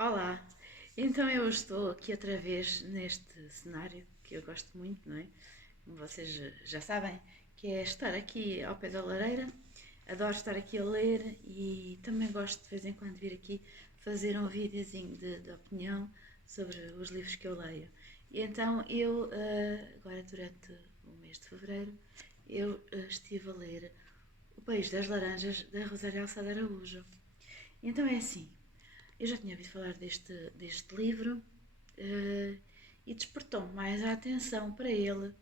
Olá, então eu estou aqui outra vez neste cenário que eu gosto muito, não é? Como vocês já sabem, que é estar aqui ao pé da lareira. Adoro estar aqui a ler e também gosto de vez em quando vir aqui fazer um videozinho de opinião sobre os livros que eu leio. E então eu, agora durante o mês de fevereiro, eu estive a ler O País das Laranjas, da Rosário Alçada Araújo. Então é assim, eu já tinha ouvido falar deste livro e despertou-me mais a atenção para ele,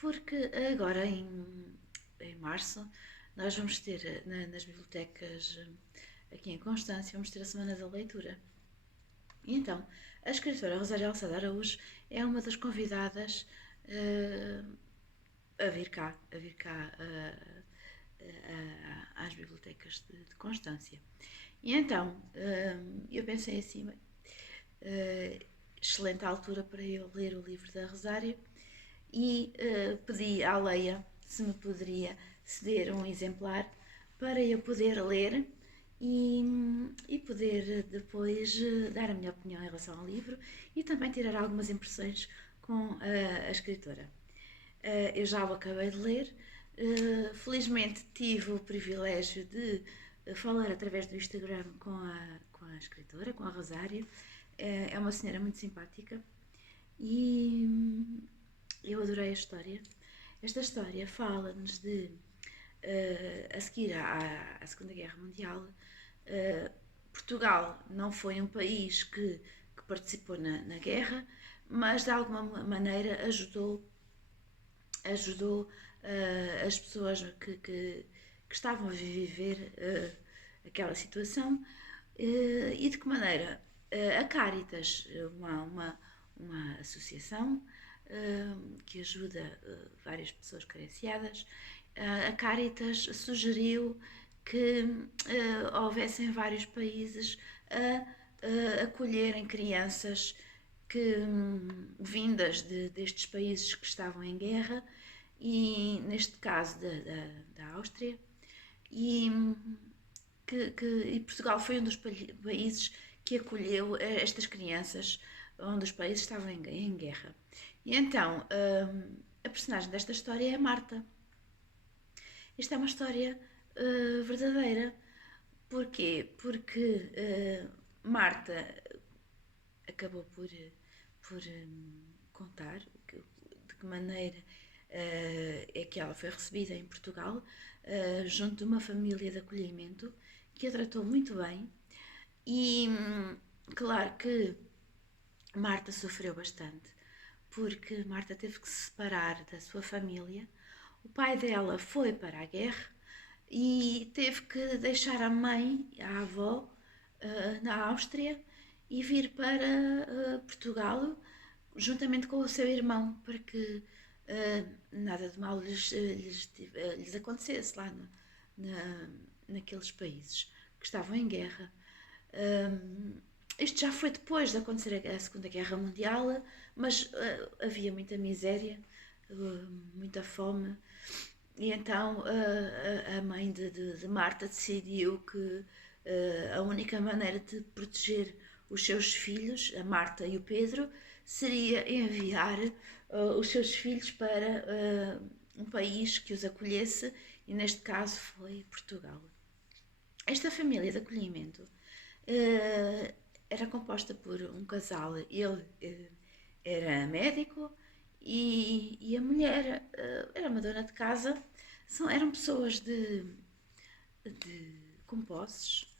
porque agora em março nós vamos ter nas bibliotecas aqui em Constância, vamos ter a Semana da Leitura. E então, a escritora Rosário Alçada Araújo é uma das convidadas às bibliotecas de Constância. E então, eu pensei assim, bem, excelente altura para eu ler o livro da Rosário e pedi à Leia se me poderia ceder um exemplar para eu poder ler e poder depois dar a minha opinião em relação ao livro e também tirar algumas impressões com a escritora. Eu já o acabei de ler. Felizmente tive o privilégio de falar através do Instagram com a escritora, com a Rosário. É uma senhora muito simpática e eu adorei a história. Esta história fala-nos de, a seguir à Segunda Guerra Mundial, Portugal não foi um país que participou na guerra, mas de alguma maneira ajudou as pessoas que estavam a viver aquela situação e de que maneira a Caritas, uma associação que ajuda várias pessoas carenciadas, a Caritas sugeriu que houvessem vários países a acolherem crianças que, vindas destes países que estavam em guerra, e neste caso da Áustria, e, e Portugal foi um dos países que acolheu estas crianças onde os países estavam em guerra. E então, a personagem desta história é a Marta. Esta é uma história verdadeira. Porquê? Porque Marta acabou por contar de que maneira é que ela foi recebida em Portugal, junto de uma família de acolhimento que a tratou muito bem. E claro que Marta sofreu bastante, porque Marta teve que se separar da sua família. O pai dela foi para a guerra e teve que deixar a mãe, a avó, na Áustria e vir para Portugal juntamente com o seu irmão para que nada de mal lhes acontecesse lá naqueles países que estavam em guerra. Isto já foi depois de acontecer a Segunda Guerra Mundial, mas havia muita miséria, muita fome, e então a mãe de Marta decidiu que a única maneira de proteger os seus filhos, a Marta e o Pedro, seria enviar os seus filhos para um país que os acolhesse, e neste caso foi Portugal. Esta família de acolhimento era composta por um casal. Ele era médico e a mulher era uma dona de casa. Eram pessoas com posses,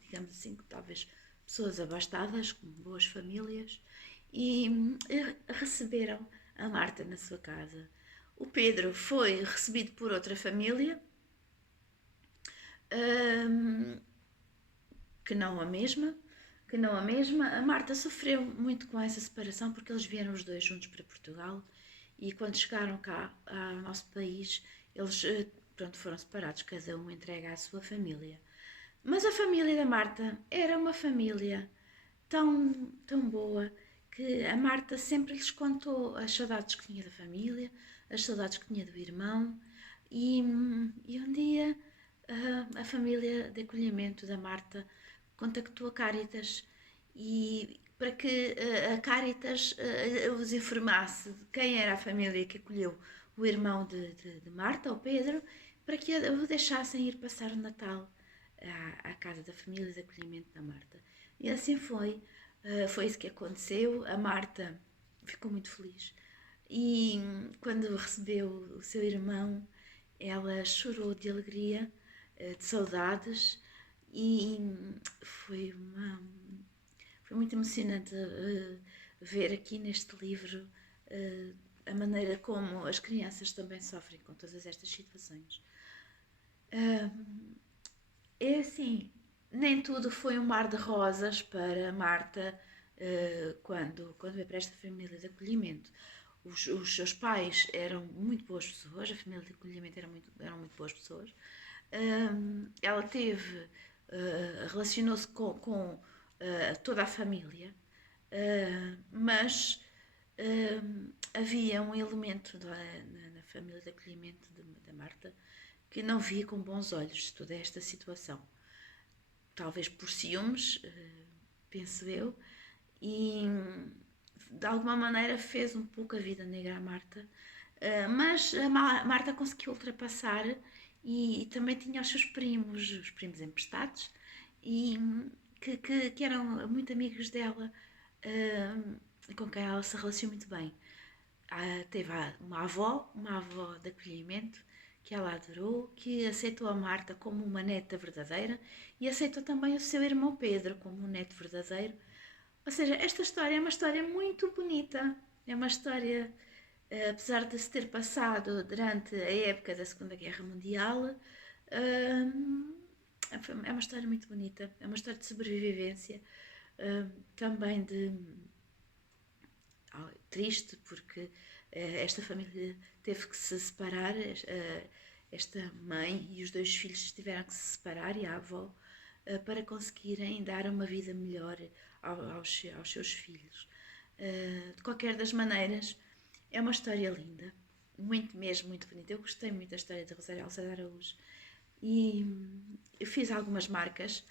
digamos assim, talvez pessoas abastadas, com boas famílias, e receberam a Marta na sua casa. O Pedro foi recebido por outra família, hum, que não a mesma, a Marta sofreu muito com essa separação porque eles vieram os dois juntos para Portugal e quando chegaram cá ao nosso país, eles pronto, foram separados, cada um entregue à sua família. Mas a família da Marta era uma família tão boa que a Marta sempre lhes contou as saudades que tinha da família, as saudades que tinha do irmão, e um dia a família de acolhimento da Marta contactou a Caritas e para que a Caritas os informasse de quem era a família que acolheu o irmão de Marta, o Pedro, para que o deixassem ir passar o Natal à casa da família de acolhimento da Marta. E assim foi. Foi isso que aconteceu. A Marta ficou muito feliz. E quando recebeu o seu irmão, ela chorou de alegria, de saudades, e foi uma foi muito emocionante ver aqui neste livro a maneira como as crianças também sofrem com todas estas situações. É assim, nem tudo foi um mar de rosas para Marta quando veio para esta família de acolhimento. Os seus pais eram muito boas pessoas, a família de acolhimento eram muito boas pessoas. Ela relacionou-se com toda a família, mas havia um elemento na família de acolhimento da Marta que não via com bons olhos toda esta situação. Talvez por ciúmes, penso eu, e de alguma maneira fez um pouco a vida negra à Marta, mas a Marta conseguiu ultrapassar e também tinha os primos emprestados, e que eram muito amigos dela, com quem ela se relacionou muito bem. Teve uma avó de acolhimento que ela adorou, que aceitou a Marta como uma neta verdadeira e aceitou também o seu irmão Pedro como um neto verdadeiro. Ou seja, esta história é uma história muito bonita, é uma história, apesar de se ter passado durante a época da Segunda Guerra Mundial, é uma história muito bonita, é uma história de sobrevivência, também de triste, porque esta família teve que se separar, esta mãe e os dois filhos tiveram que se separar, e a avó, para conseguirem dar uma vida melhor aos seus filhos. De qualquer das maneiras, é uma história linda, muito mesmo, muito bonita. Eu gostei muito da história de Rosário Alçada Araújo, e eu fiz algumas marcas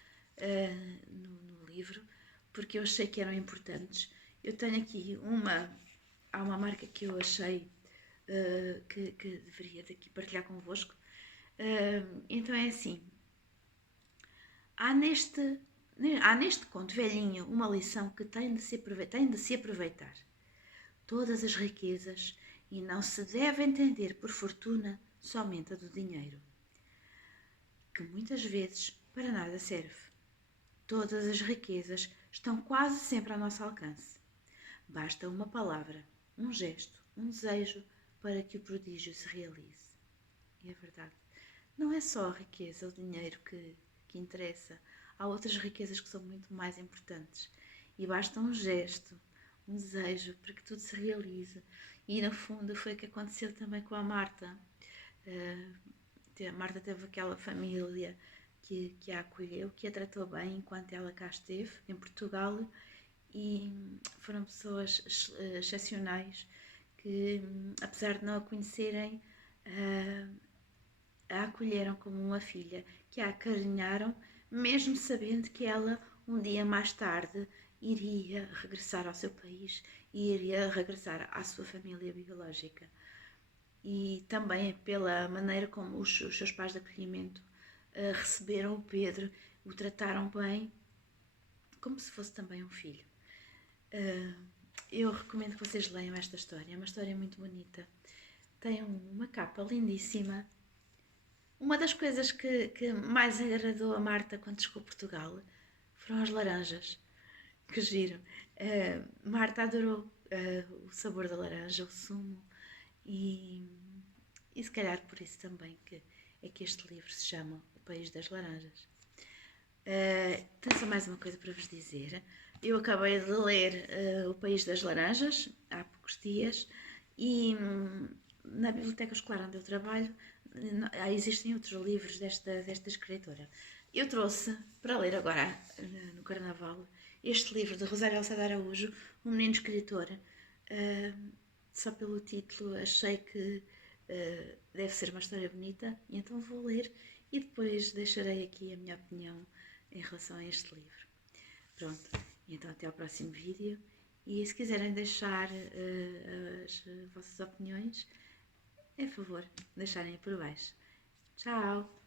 no livro, porque eu achei que eram importantes. Eu tenho aqui há uma marca que eu achei que deveria daqui partilhar convosco. Então é assim, há neste conto velhinho uma lição que tem de se aproveitar. Todas as riquezas, e não se deve entender por fortuna somente a do dinheiro, que muitas vezes para nada serve. Todas as riquezas estão quase sempre ao nosso alcance. Basta uma palavra, um gesto, um desejo para que o prodígio se realize. E é verdade. Não é só a riqueza, o dinheiro que interessa. Há outras riquezas que são muito mais importantes. E basta um gesto, um desejo para que tudo se realize. E no fundo foi o que aconteceu também com a Marta. A Marta teve aquela família que a acolheu, que a tratou bem enquanto ela cá esteve, em Portugal, e foram pessoas excepcionais que, apesar de não a conhecerem, a acolheram como uma filha, que a acarinharam, mesmo sabendo que ela, um dia mais tarde, iria regressar ao seu país e iria regressar à sua família biológica. E também pela maneira como os seus pais de acolhimento receberam o Pedro, o trataram bem, como se fosse também um filho. Eu recomendo que vocês leiam esta história, é uma história muito bonita. Tem uma capa lindíssima. Uma das coisas que mais agradou a Marta quando chegou a Portugal foram as laranjas. Que giro. Marta adorou o sabor da laranja, o sumo, e se calhar por isso também é que este livro se chama O País das Laranjas. Tenho só mais uma coisa para vos dizer. Eu acabei de ler O País das Laranjas há poucos dias, e na biblioteca escolar onde eu trabalho existem outros livros desta escritora. Eu trouxe para ler agora, no Carnaval, este livro de Rosário Alçada Araújo, Um Menino Escritor. Só pelo título achei que deve ser uma história bonita, e então vou ler e depois deixarei aqui a minha opinião em relação a este livro. Pronto, E então até ao próximo vídeo. E se quiserem deixar as vossas opiniões, é favor deixarem por baixo. Tchau!